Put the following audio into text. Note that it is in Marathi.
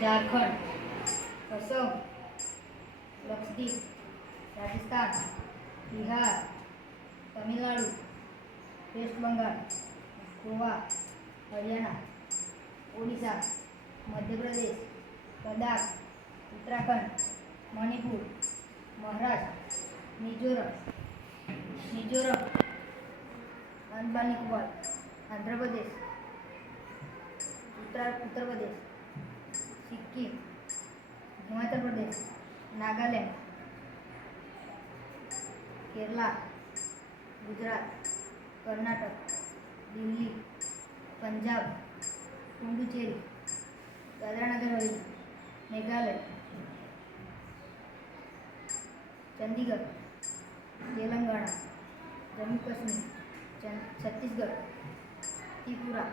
झारखंड, असम, लक्षद्वीप, राजस्थान, बिहार, तमिलनाडु, वेस्ट बंगाल, गोवा, हरियाणा, ओडिशा, मध्य प्रदेश, लद्दाख, उत्तराखंड, मणिपुर, महाराष्ट्र, मिझोरम, अंडमान निकोबार, आंध्र प्रदेश, उत्तर प्रदेश, सिक्कीम, हिमाचल प्रदेश, नागालैंड, केरला, गुजरात, कर्नाटक, दिल्ली, पंजाब, पुडुचेरी, दादरा नगर हवेली, मेघालय, चंडीगढ़, तेलंगाना, जम्मू कश्मीर, छत्तीसगढ़, त्रिपुरा।